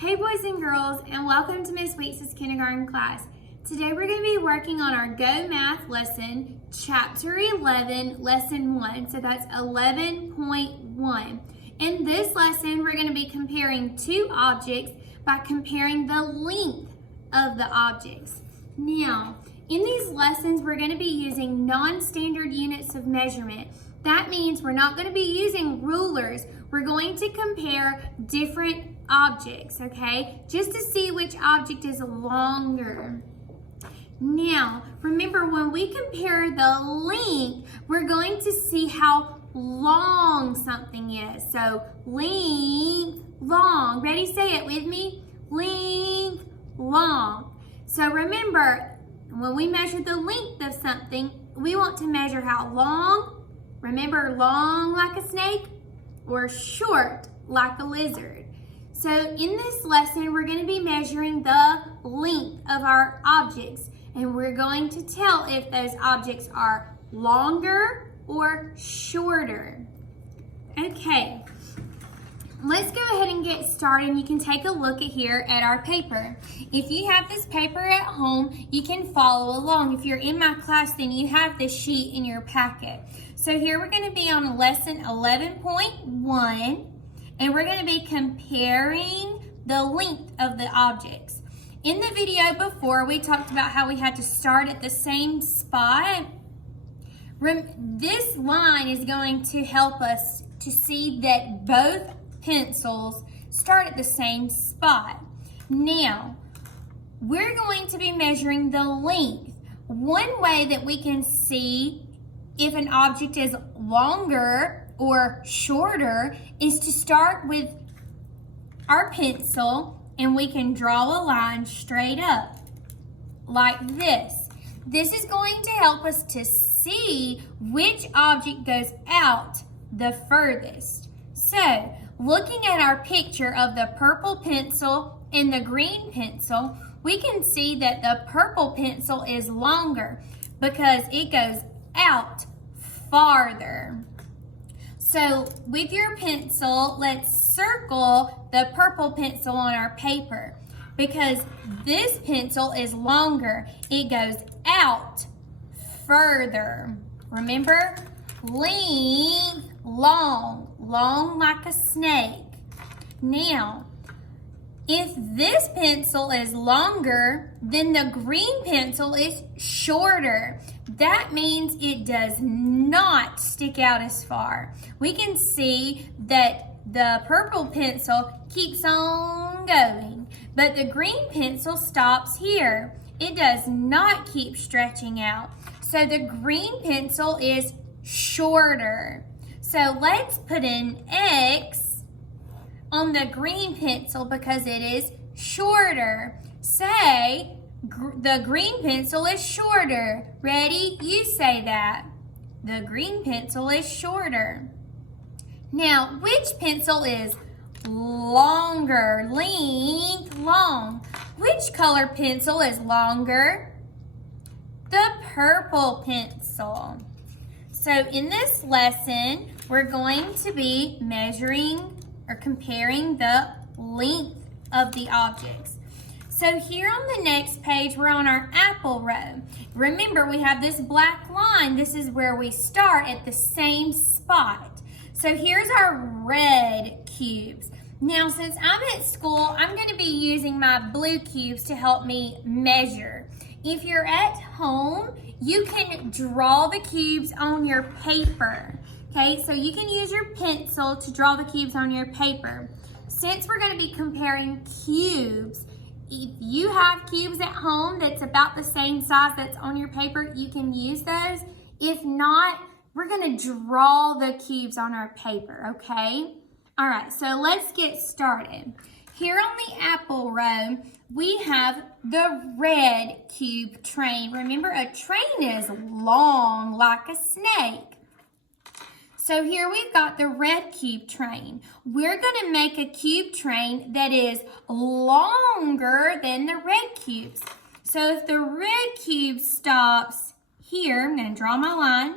Hey boys and girls, and welcome to Miss Weeks' kindergarten class. Today we're going to be working on our GoMath lesson, chapter 11, lesson 1. So that's 11.1. In this lesson, we're going to be comparing two objects by comparing the length of the objects. Now, in these lessons, we're going to be using non-standard units of measurement. That means we're not going to be using rulers. We're going to compare different objects, okay? Just to see which object is longer. Now, remember when we compare the length, we're going to see how long something is. So, length, long. Ready? Say it with me. Length, long. So remember, when we measure the length of something, we want to measure how long. Remember, long like a snake or short like a lizard. So in this lesson, we're going to be measuring the length of our objects, and we're going to tell if those objects are longer or shorter. Okay, let's go ahead and get started. You can take a look here at our paper. If you have this paper at home, you can follow along. If you're in my class, then you have this sheet in your packet. So here we're going to be on lesson 11.1. And we're going to be comparing the length of the objects. In the video before, we talked about how we had to start at the same spot. This line is going to help us to see that both pencils start at the same spot. Now, we're going to be measuring the length. One way that we can see if an object is longer or shorter is to start with our pencil, and we can draw a line straight up like this. This is going to help us to see which object goes out the furthest. So, looking at our picture of the purple pencil and the green pencil, we can see that the purple pencil is longer because it goes out farther. So with your pencil, let's circle the purple pencil on our paper because this pencil is longer. It goes out further. Remember, length, long, long like a snake. Now, if this pencil is longer, then the green pencil is shorter. That means it does not stick out as far. We can see that the purple pencil keeps on going, but the green pencil stops here. It does not keep stretching out. So the green pencil is shorter. So let's put an X on the green pencil because it is shorter. Say, the green pencil is shorter. Ready? You say that. The green pencil is shorter. Now, which pencil is longer? Length, long. Which color pencil is longer? The purple pencil. So in this lesson, we're going to be measuring or comparing the length of the objects. So here on the next page, we're on our apple row. Remember, we have this black line. This is where we start at the same spot. So here's our red cubes. Now, since I'm at school, I'm going to be using my blue cubes to help me measure. If you're at home, you can draw the cubes on your paper. Okay, so you can use your pencil to draw the cubes on your paper. Since we're going to be comparing cubes, if you have cubes at home that's about the same size that's on your paper, you can use those. If not, we're going to draw the cubes on our paper, okay? All right, so let's get started. Here on the apple row, we have the red cube train. Remember, a train is long like a snake. So here we've got the red cube train. We're going to make a cube train that is longer than the red cubes. So if the red cube stops here, I'm going to draw my line.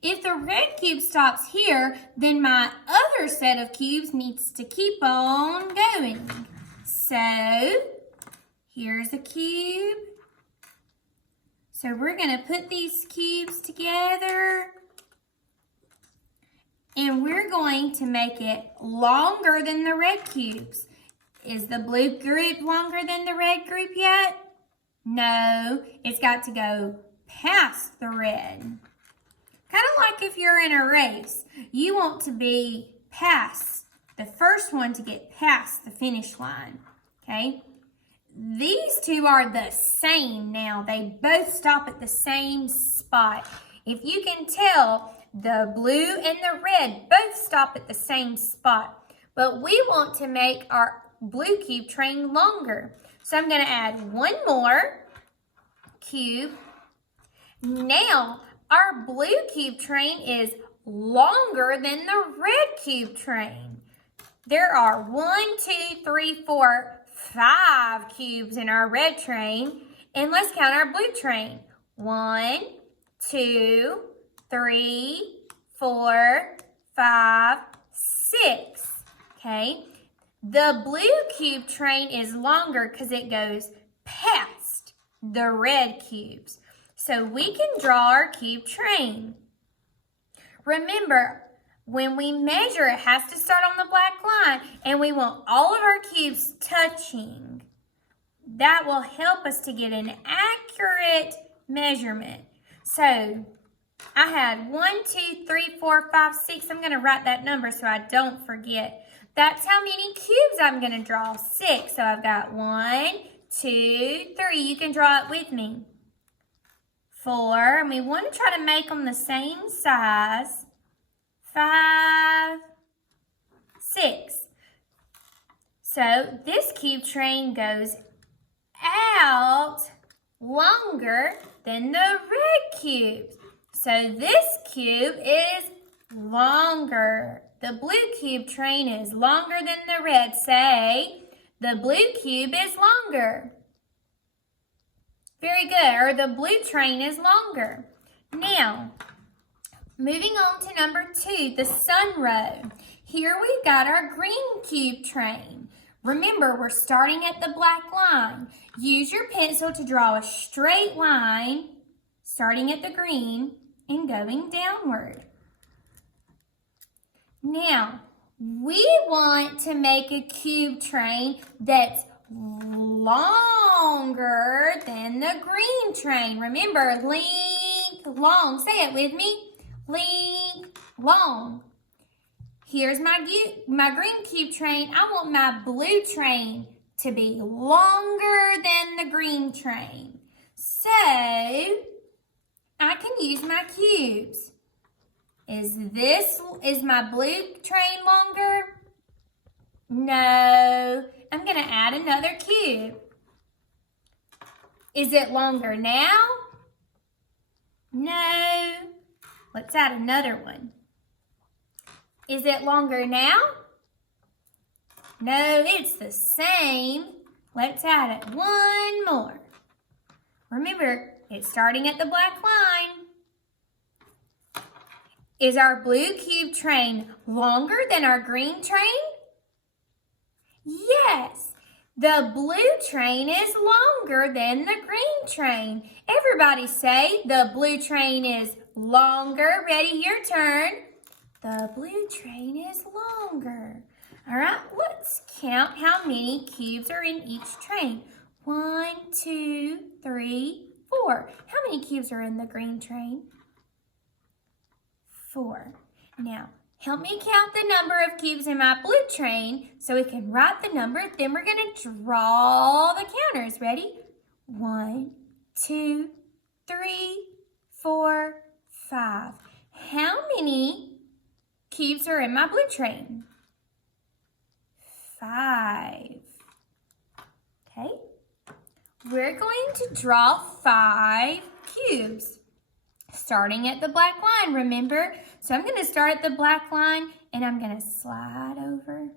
If the red cube stops here, then my other set of cubes needs to keep on going. So here's a cube. So we're going to put these cubes together. And we're going to make it longer than the red cubes. Is the blue group longer than the red group yet? No, it's got to go past the red. Kind of like if you're in a race. You want to be past, the first one to get past the finish line, okay? These two are the same now. They both stop at the same spot. If you can tell, the blue and the red both stop at the same spot. But we want to make our blue cube train longer. So I'm going to add one more cube. Now, our blue cube train is longer than the red cube train. There are 5 cubes in our red train. And let's count our blue train. 1, 2, 3, 4, 5, 6. Okay. The blue cube train is longer because it goes past the red cubes. So we can draw our cube train. Remember, when we measure, it has to start on the black line, and we want all of our cubes touching. That will help us to get an accurate measurement. So I had 1, 2, 3, 4, 5, 6. I'm going to write that number so I don't forget. That's how many cubes I'm going to draw, 6. So I've got 1, 2, 3. You can draw it with me. 4, and we want to try to make them the same size. 5, 6. So this cube train goes out longer than the red cubes. So this cube is longer. The blue cube train is longer than the red. Say, the blue cube is longer. Very good. Or the blue train is longer. Now, moving on to number 2, the sun row. Here we've got our green cube train. Remember, we're starting at the black line. Use your pencil to draw a straight line, starting at the green and going downward. Now, we want to make a cube train that's longer than the green train. Remember, length, long. Say it with me. Length, long. Here's my green cube train. I want my blue train to be longer than the green train. So, I can use my cubes. Is my blue train longer? No. I'm going to add another cube. Is it longer now? No. Let's add another one. Is it longer now? No, it's the same. Let's add it one more. Remember, it's starting at the black line. Is our blue cube train longer than our green train? Yes, the blue train is longer than the green train. Everybody say the blue train is longer. Ready, your turn. The blue train is longer. All right, let's count how many cubes are in each train. 1, 2, 3, 4. How many cubes are in the green train? 4. Now, help me count the number of cubes in my blue train so we can write the number. Then we're going to draw the counters. Ready? 1, 2, 3, 4, 5. How many cubes are in my blue train? 5. Okay. We're going to draw 5 cubes. Starting at the black line, remember? So I'm going to start at the black line and I'm going to slide over,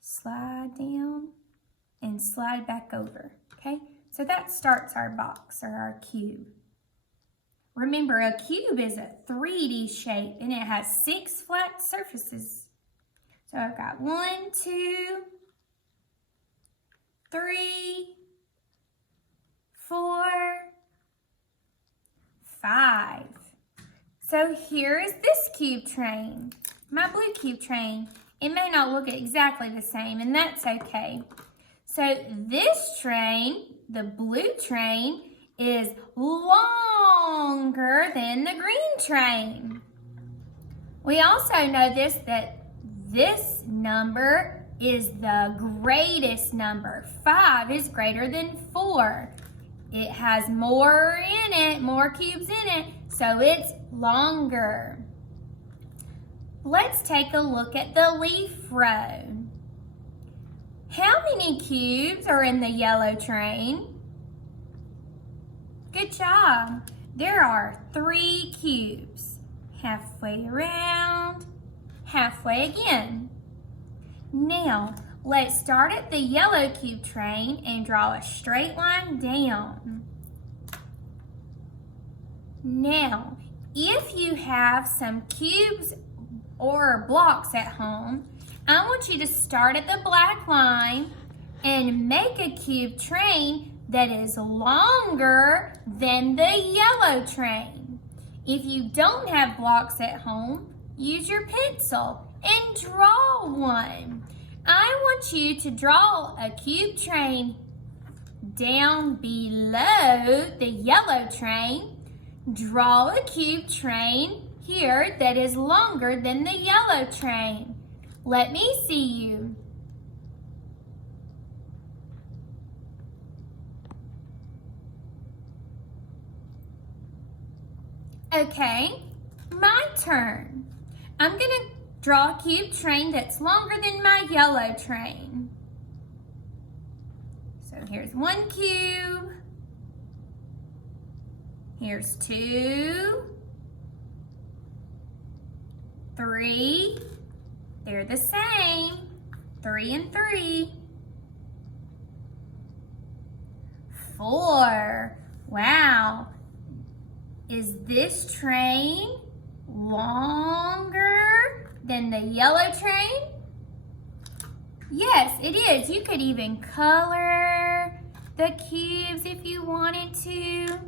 slide down, and slide back over, okay? So that starts our box or our cube. Remember, a cube is a 3D shape and it has 6 flat surfaces. So I've got 1, 2, 3, 4, 5. So here is this cube train, my blue cube train. It may not look exactly the same, and that's okay. So this train, the blue train, is longer than the green train. We also notice that this number is the greatest number. 5 is greater than 4. It has more in it, more cubes in it, so it's longer. Let's take a look at the leaf row. How many cubes are in the yellow train? Good job. There are 3 cubes. Halfway around, halfway again. Now, let's start at the yellow cube train and draw a straight line down. Now, if you have some cubes or blocks at home, I want you to start at the black line and make a cube train that is longer than the yellow train. If you don't have blocks at home, use your pencil and draw one. I want you to draw a cube train down below the yellow train. Draw a cube train here that is longer than the yellow train. Let me see you. Okay, my turn. I'm going to draw a cube train that's longer than my yellow train. So here's 1 cube. Here's 2, 3. They're the same. 3 and 3. 4. Wow. Is this train longer than the yellow train? Yes, it is. You could even color the cubes if you wanted to.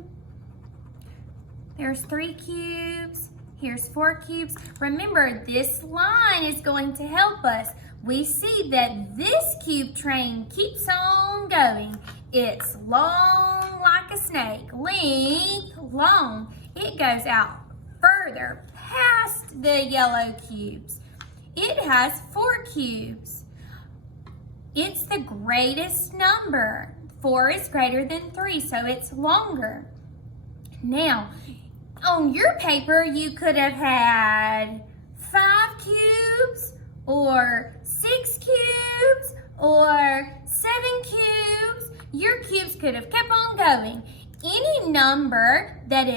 There's 3 cubes. Here's 4 cubes. Remember, this line is going to help us. We see that this cube train keeps on going. It's long like a snake, length long. It goes out further past the yellow cubes. It has 4 cubes. It's the greatest number. 4 is greater than 3, so it's longer. Now, on your paper, you could have had 5 cubes, or 6 cubes, or 7 cubes. Your cubes could have kept on going. Any number that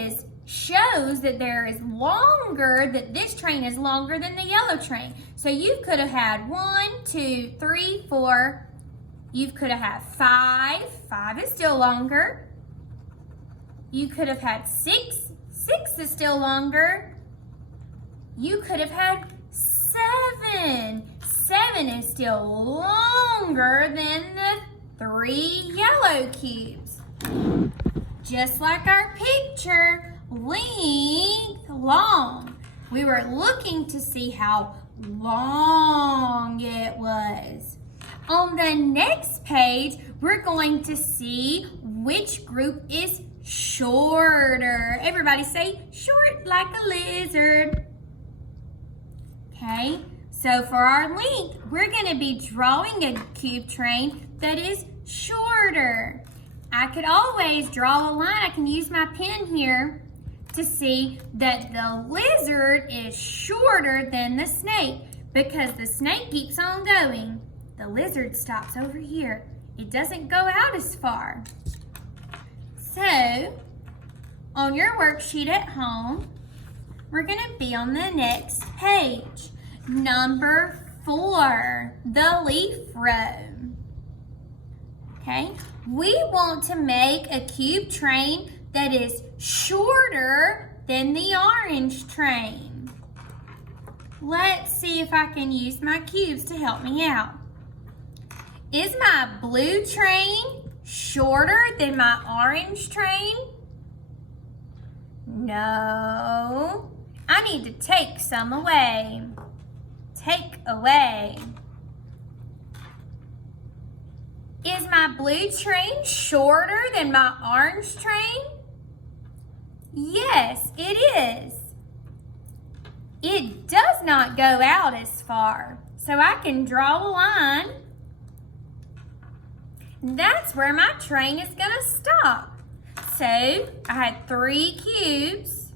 shows that there is longer, that this train is longer than the yellow train. So you could have had 1, 2, 3, 4. You could have had 5. 5 is still longer. You could have had 6. 6 is still longer. You could have had 7. 7 is still longer than the 3 yellow cubes. Just like our picture, length long. We were looking to see how long it was. On the next page, we're going to see which group is shorter. Everybody say short like a lizard. Okay, so for our length, we're going to be drawing a cube train that is shorter. I could always draw a line. I can use my pen here to see that the lizard is shorter than the snake because the snake keeps on going. The lizard stops over here. It doesn't go out as far. So, on your worksheet at home, we're going to be on the next page. Number 4, the leaf row. Okay, we want to make a cube train that is shorter than the orange train. Let's see if I can use my cubes to help me out. Is my blue train shorter than my orange train? No. I need to take some away. Take away. Is my blue train shorter than my orange train? Yes, it is. It does not go out as far, so I can draw a line. That's where my train is going to stop. So I had 3 cubes.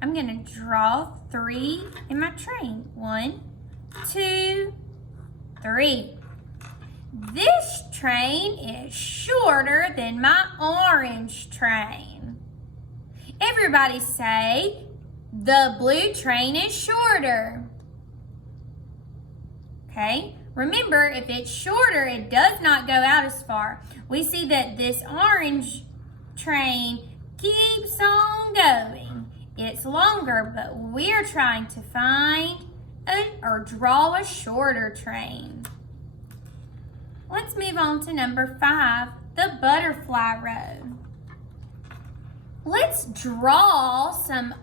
I'm going to draw 3 in my train. 1, 2, 3. This train is shorter than my orange train. Everybody say, the blue train is shorter. Okay, remember, if it's shorter, it does not go out as far. We see that this orange train keeps on going. It's longer, but we're trying to find or draw a shorter train. Let's move on to number 5, the butterfly row. Let's draw some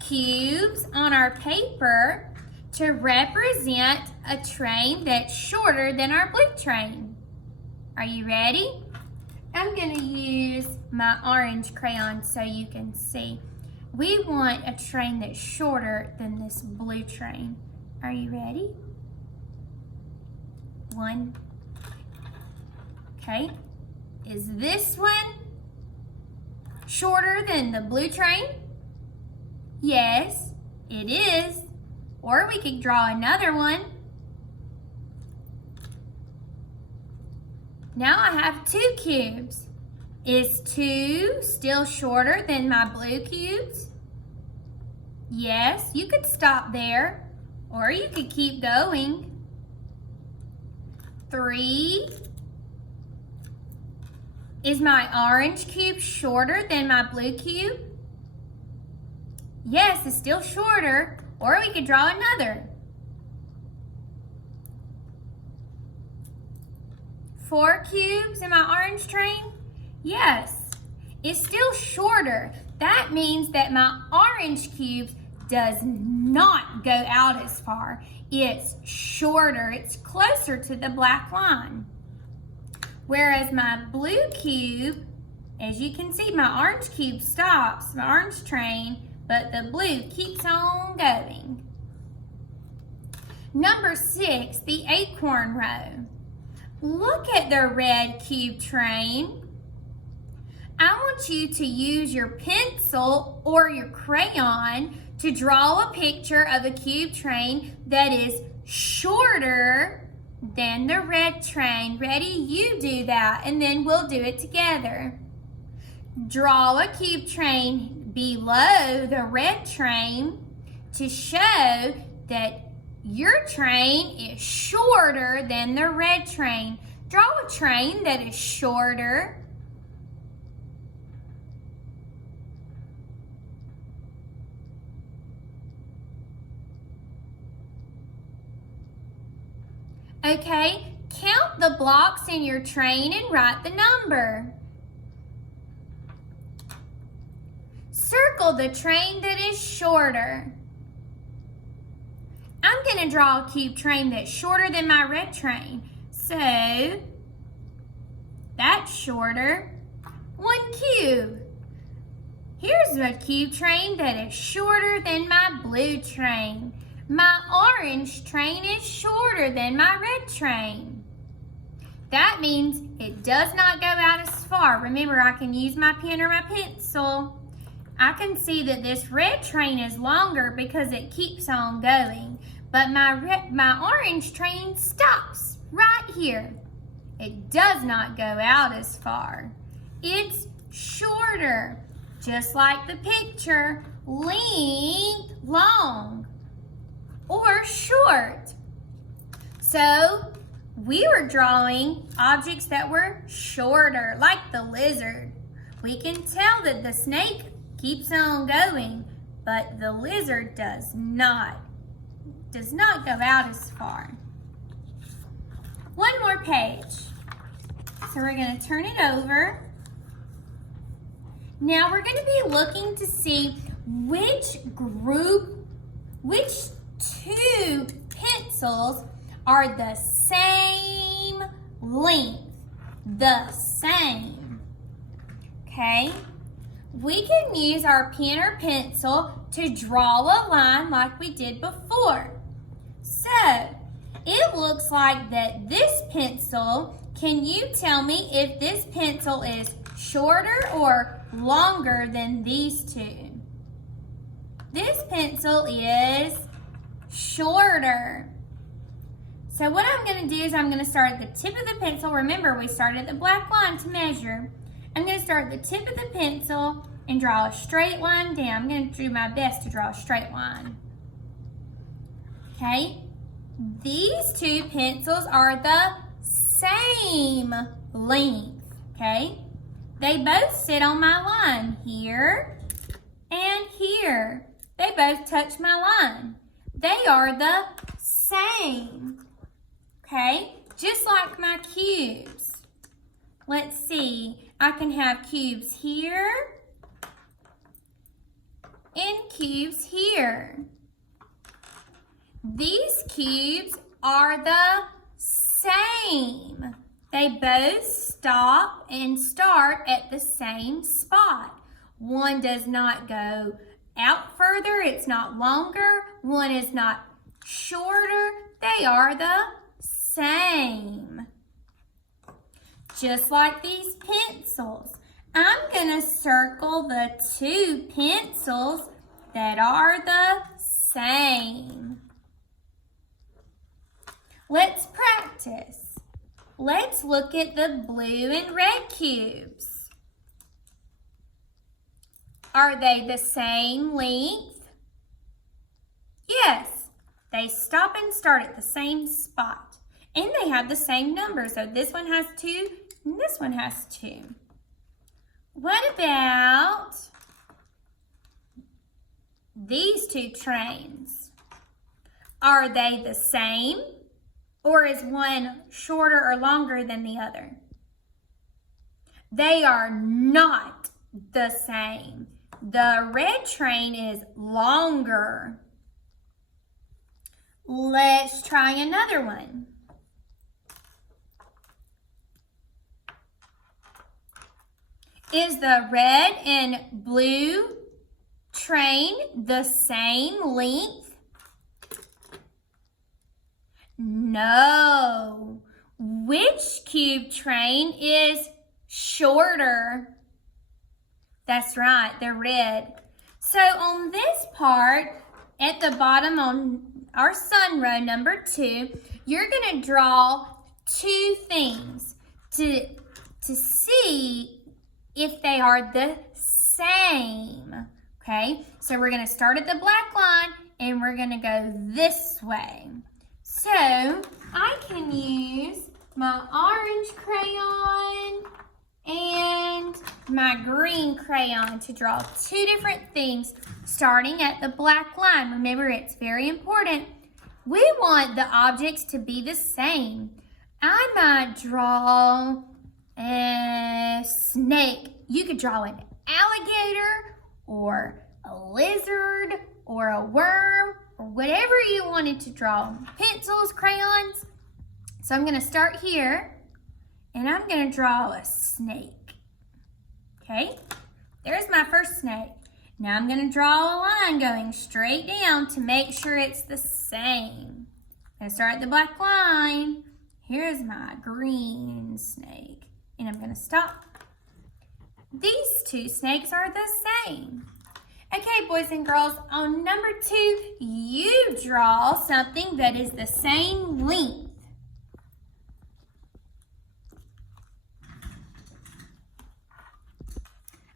cubes on our paper to represent a train that's shorter than our blue train. Are you ready? I'm going to use my orange crayon so you can see. We want a train that's shorter than this blue train. Are you ready? 1. Okay. Is this one shorter than the blue train? Yes, it is. Or we could draw another one. Now I have 2 cubes. Is 2 still shorter than my blue cubes? Yes, you could stop there, or you could keep going. 3. Is my orange cube shorter than my blue cube? Yes, it's still shorter, or we could draw another. 4 cubes in my orange train? Yes, it's still shorter. That means that my orange cube does not go out as far. It's shorter, it's closer to the black line. Whereas my blue cube, as you can see, my orange cube stops, my orange train, but the blue keeps on going. Number 6, the acorn row. Look at the red cube train. I want you to use your pencil or your crayon to draw a picture of a cube train that is shorter than the red train. Ready? You do that, and then we'll do it together. Draw a cube train below the red train to show that your train is shorter than the red train. Draw a train that is shorter. Okay, count the blocks in your train and write the number. Circle the train that is shorter. I'm going to draw a cube train that's shorter than my red train. So, that's shorter. 1 cube. Here's a cube train that is shorter than my blue train. My orange train is shorter than my red train. That means it does not go out as far. Remember, I can use my pen or my pencil. I can see that this red train is longer because it keeps on going. But my orange train stops right here. It does not go out as far. It's shorter, just like the picture, length, long, or short. So we were drawing objects that were shorter, like the lizard. We can tell that the snake keeps on going, but the lizard does not go out as far. one more page. So we're going to turn it over. Now we're going to be looking to see which two pencils are the same length. The same. Okay? We can use our pen or pencil to draw a line like we did before. So, it looks like that this pencil, can you tell me if this pencil is shorter or longer than these two? This pencil is shorter. So what I'm going to do is I'm going to start at the tip of the pencil. Remember, we started at the black line to measure. I'm going to start at the tip of the pencil and draw a straight line down. I'm going to do my best to draw a straight line. Okay? These two pencils are the same length. Okay? They both sit on my line here and here. They both touch my line. They are the same. Okay? Just like my cubes. Let's see. I can have cubes here and cubes here. These cubes are the same. They both stop and start at the same spot. One does not go out further. It's not longer. One is not shorter. They are the same. Just like these pencils. I'm going to circle the two pencils that are the same. Let's practice. Let's look at the blue and red cubes. Are they the same length? Yes. They stop and start at the same spot. And they have the same number. So this one has 2 and this one has 2. What about these two trains? Are they the same? Or is one shorter or longer than the other? They are not the same. The red train is longer. Let's try another one. Is the red and blue train the same length? No. Which cube train is shorter? That's right, the red. So on this part, at the bottom on our sun row number 2, you're going to draw 2 things to see if they are the same. Okay, so we're going to start at the black line and we're going to go this way. So I can use my orange crayon and my green crayon to draw 2 different things starting at the black line. Remember, it's very important. We want the objects to be the same. I might draw a snake. You could draw an alligator or a lizard or a worm or whatever you wanted to draw. Pencils, crayons. So I'm going to start here and I'm going to draw a snake. Okay, there's my first snake. Now I'm going to draw a line going straight down to make sure it's the same. I'm going to start at the black line. Here's my green snake. And I'm going to stop. These 2 snakes are the same. Okay, boys and girls, on number 2, you draw something that is the same length.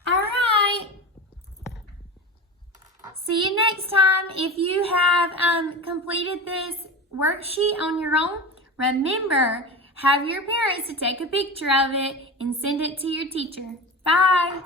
All right. See you next time. If you have completed this worksheet on your own, remember, have your parents to take a picture of it and send it to your teacher. Bye.